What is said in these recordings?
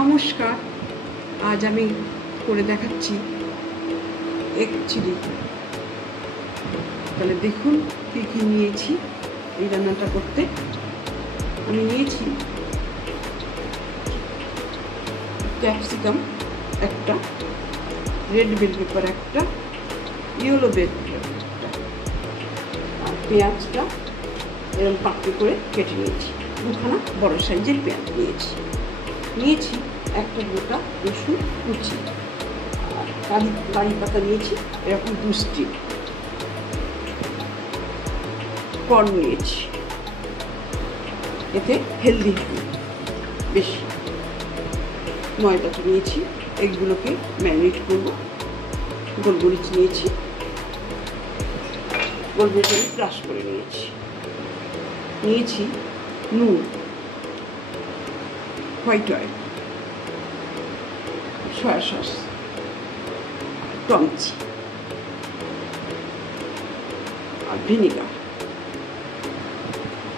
নমস্কার, আজ আমি করে দেখাচ্ছি এগ চিলি। তাহলে দেখুন কী কী নিয়েছি এই রান্নাটা করতে। আমি নিয়েছি ক্যাপসিকাম একটা, রেড বেল পেপার একটা, ইয়েলো বেল পেপার একটা, আর পেঁয়াজটা এরকম পাতলা করে কেটে নিয়েছি। দুখানা বড় সাইজের পেঁয়াজ নিয়েছি একটা গোটা রসুন কুচি, আর কারি পাতা নিয়েছি এরকম 2 স্টিক, কর্ন নিয়েছি, এতে হেলদি হবে বেশি। ময়দাটা নিয়েছি, এগুলোকে ম্যারিনেট করব। গোলমরিচ নিয়েছি, গোলমরিচ আমি ক্রাশ করে নিয়েছি নুন, white oil, soya sauce, tomato আর ভিনেগার।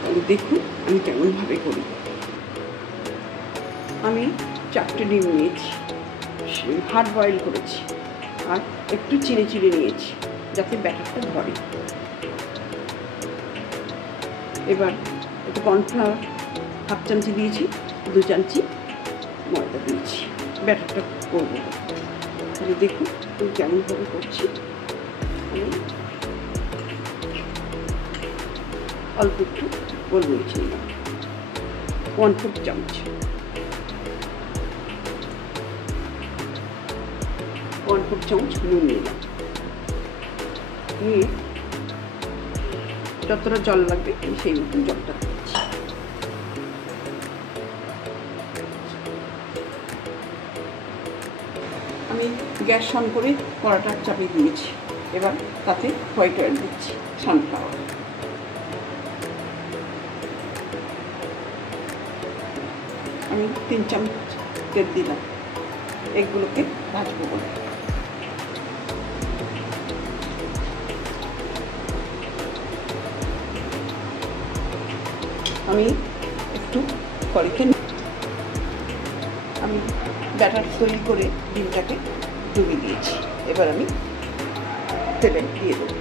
তাহলে দেখুন আমি কেমনভাবে করি। আমি 4টে ডিম নিয়েছি, হার্ড বয়েল করেছি, আর একটু চিড়ে নিয়েছি যাতে ব্যাটারটা ধরে। এবার একটু কর্নফ্লাওয়ার 1/2 চামচি দিয়েছি, 2 চামচি ময়দা দিয়েছি, ব্যাটারটা করবো। তাহলে দেখুন আমি কেমনভাবে করছি। আমি অল্প একটু গোলমরিচ নিলাম, 1/4 চামচ, 1/4 চামচ নুন নিলাম, নিয়ে যতটা জল লাগবে আমি সেই মতন জলটা দিচ্ছি। আমি গ্যাস অন করে কড়াটা চাপিয়ে দিয়েছি। এবার তাতে হোয়াইট অয়েল দিচ্ছি, সানফ্লাওয়ার। আমি 3 চামচ তেল দিলাম, এগুলোকে ভাজবো বলে। আমি একটু কড়াইতে আমি ব্যাটার তৈরি করে ডিমটাকে ডুবিয়ে দিয়েছি। এবার আমি তেলে দিয়ে দেবো।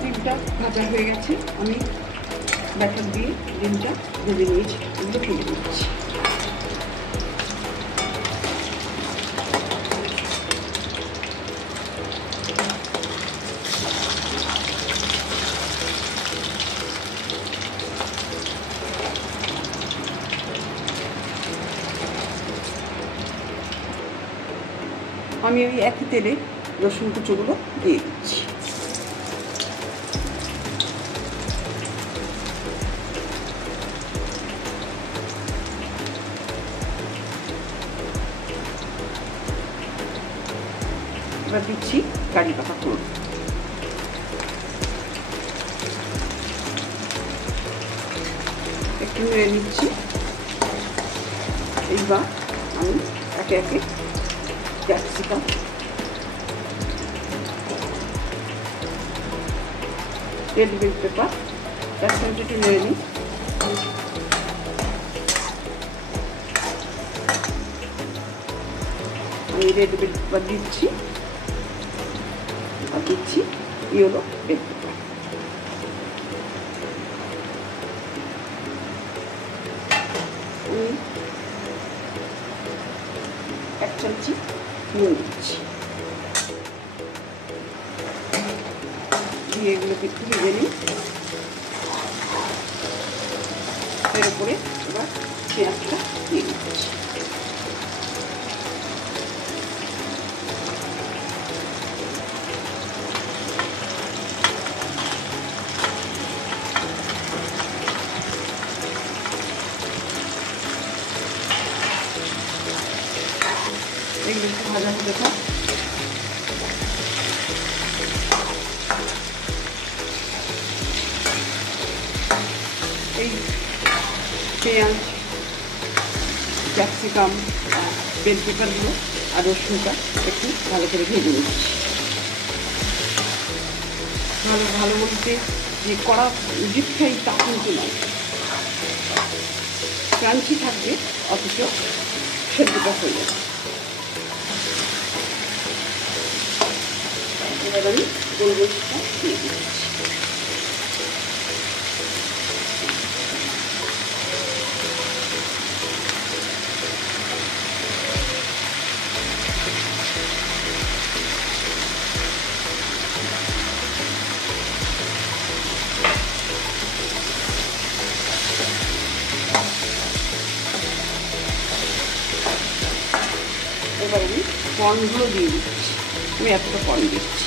ডিমটা ভাজা হয়ে গেছে, আমি ব্যাটার দিয়ে ডিমটা ডুবিয়ে নিয়েছি, এগুলো তুলে দিচ্ছি। আমি ওই একই তেলে রসুন কুচোগুলো দিয়ে দিচ্ছি। এবার দিচ্ছি কারি পাতা ফোড়ন, একটু নেড়ে নিচ্ছি। এইবার আমি একে একে ক্যাপসিকাম, রেড বেল পেপার, ক্যাপসিকামটা একটু নেড়ে নিই। আমি রেড বেল পেপার দিচ্ছি, আর দিচ্ছি ইয়েলো বেল পেপার। আমি 1 চামচি নুন দিচ্ছি, দিয়ে এগুলোকে একটু ভেজে নিই। এর উপরে এবার পেঁয়াজটা দিয়ে দিচ্ছি। এগুলো একটু ভাজা হতে থাক। এই পেঁয়াজ ক্যাপসিকাম, বেল পেপারগুলো আর রসুনটা একটু ভালো করে ভেজে নিচ্ছি। ভালো বলতে যে কড়া ডিপ ফ্রাই তা কিন্তু নয়, ক্রাঞ্চি থাকবে অথচ সেদ্ধটা হয়ে যাবে। এবার আমি গোলমরিচটা দিয়ে দিচ্ছি। এবার আমি কর্নগুলো দিয়ে দিচ্ছি। আমি এতটা কর্ন দিচ্ছি,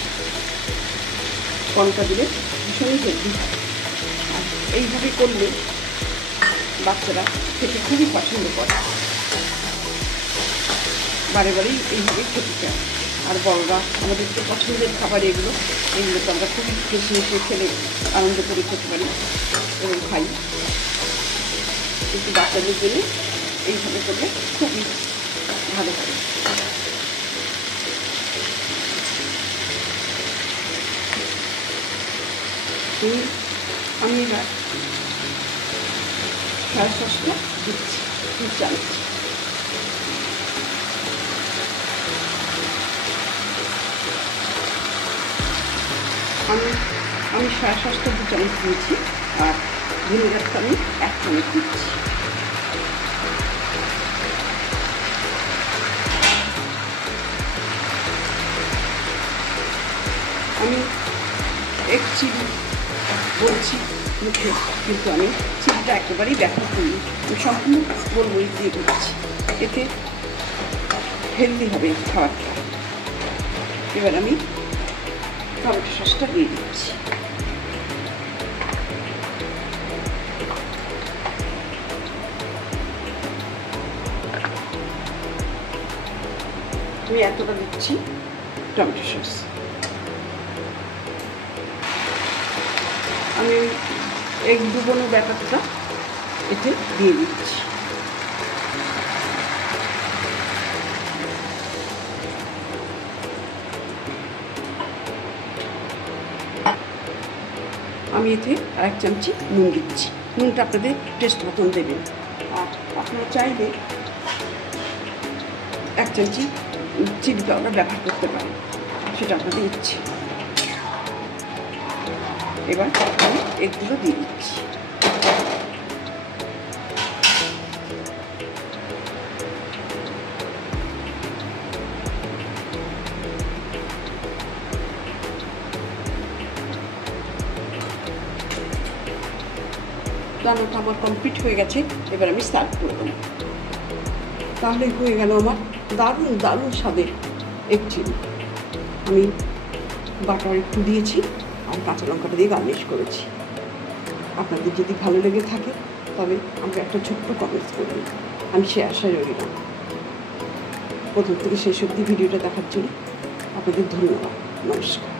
কর্নটা দিলে ভীষণই হেলদি হয়। আর এইভাবে করলে বাচ্চারা খেতে খুবই পছন্দ করে, বারে বারেই এইভাবে খেতে চায়। আর বড়রা আমাদের তো পছন্দের খাবার এগুলো তো আমরা খুবই বেশি বেশি খেলে আনন্দ করে খেতে পারি এবং খাই। কিন্তু বাচ্চাদের জন্য এইভাবে করলে খুবই ভালো করে। আমি এবার সয়া সসটা দিচ্ছি 2 চামচ। আমি সয়া সসটা 2 চামচ দিয়েছি আর ভিনেগারটা আমি 1 চামচ দিচ্ছি। আমি এক চিলি বলছি মুখে, কিন্তু আমি চিলিটা একেবারেই ব্যবহার করি, আমি সম্পূর্ণ গোলমরিচ দিয়ে করছি, এতে হেলদি হবে খাবারটা। এবার আমি টমেটো সসটা দিয়ে দিচ্ছি। আমি এতটা দিচ্ছি টমেটো সস। আমি এগ ডুবোনো ব্যাটারটা এতে দিয়ে দিচ্ছি। আমি এতে 1 চামচি নুন দিচ্ছি। নুনটা আপনাদের টেস্ট মতন দেবেন, আর আপনারা চাইলে 1 চামচি চিলি পাউডার ব্যবহার করতে পারেন, সেটা আপনাদের ইচ্ছে। এবার আমি এগুলো দিয়ে দিচ্ছি। রান্নাটা আমার কমপ্লিট হয়ে গেছে, এবার আমি সার্ভ করে দেবো। তাহলে হয়ে গেল আমার দারুণ দারুণ স্বাদের এগ চিলি। আমি বাটার একটু দিয়েছি আর কাঁচা লঙ্কাটা দিয়ে গার্নিশ করেছি। আপনাদের যদি ভালো লেগে থাকে তবে আমাকে একটা ছোট্ট কমেন্টস করবেন, আমি সে আশায় রইলাম। প্রথম থেকে শেষ অবধি ভিডিওটা দেখার জন্য আপনাদের ধন্যবাদ। নমস্কার।